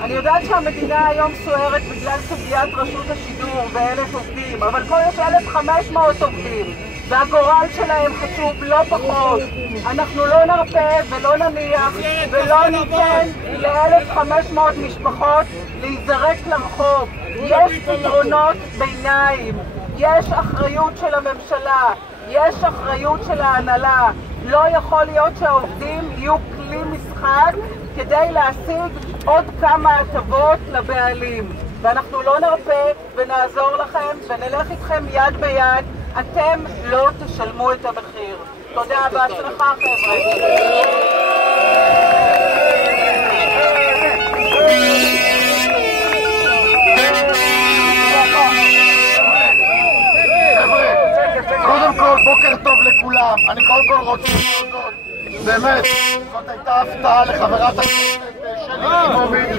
אני יודעת שהמדינה היום סוערת בגלל סוגיית רשות השידור ו1,000 עובדים, אבל פה יש 1,500 עובדים והגורל שלהם חשוב לא פחות. אנחנו לא נרפה ולא נניח ולא ניתן ל1,500 משפחות להיזרק לרחוב. יש פתרונות ביניים, יש אחריות של הממשלה, יש אחריות של ההנהלה. לא יכול להיות שהעובדים יהיו כלי משחק כדי להשיג עוד כמה הטבות לבעלים, ואנחנו לא נרפה ונעזור לכם ונלך איתכם יד ביד. אתם לא תשלמו את המחיר. תודה, בהצלחה חבר'ה. קודם כל, בוקר טוב לכולם. אני קודם כל רוצה להודות, באמת, זאת הייתה הפתעה לחברת הכנסת שלי יחימוביץ',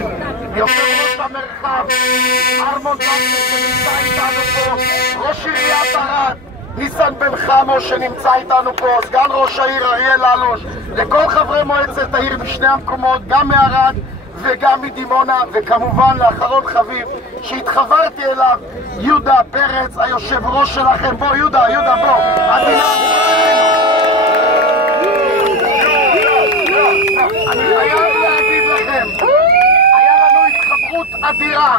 יושב ראש המרחב, ארמון גפני שנמצא איתנו פה, ראש עיריית ערד, ניסן בן חמו שנמצא איתנו פה, סגן ראש העיר אריאל אלוש, לכל חברי מועצת העיר בשני המקומות, גם מערד וגם מדימונה, וכמובן לאחרון חביב שהתחברתי אליו, יהודה פרץ, היושב ראש שלכם. בוא יהודה, בוא, אני חייב להגיד לכם, היה לנו התחברות אדירה.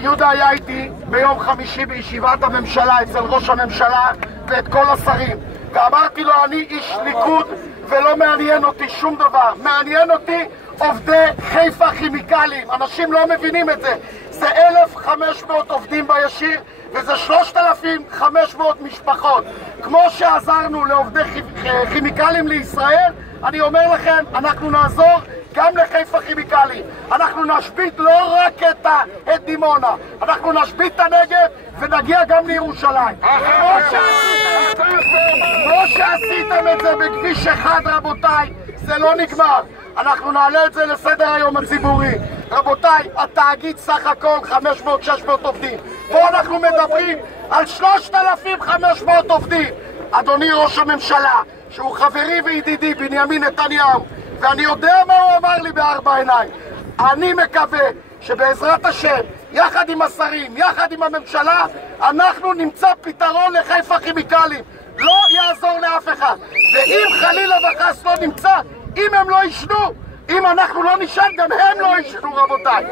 יהודה היה איתי ביום חמישי בישיבת הממשלה אצל ראש הממשלה ואת כל השרים, ואמרתי לו, אני איש ליכוד ולא מעניין אותי שום דבר, מעניין אותי עובדי חיפה כימיקלים. אנשים לא מבינים את זה. זה 1,500 עובדים בישיר וזה 3,500 משפחות. כמו שעזרנו לעובדי כימיקלים לישראל, אני אומר לכם, אנחנו נעזור גם לחיפה כימיקלים. אנחנו נשבית לא רק את דימונה, אנחנו נשבית את הנגב ונגיע גם לירושלים. כמו שעשיתם את זה בכביש 1, רבותיי, זה לא נגמר. אנחנו נעלה את זה לסדר היום הציבורי. רבותיי, התאגיד סך הכל 500-600 עובדים. פה אנחנו מדברים על 3,500 עובדים. אדוני ראש הממשלה, שהוא חברי וידידי בנימין נתניהו, ואני יודע מה הוא אמר לי בארבע עיניים. אני מקווה שבעזרת השם, יחד עם השרים, יחד עם הממשלה, אנחנו נמצא פתרון לחיפה כימיקלים. לא יעזור לאף אחד. ואם חלילה וחס לא נמצא, אם הם לא ישנו, אם אנחנו לא נשאל, גם הם לא ישנו, רבותיי.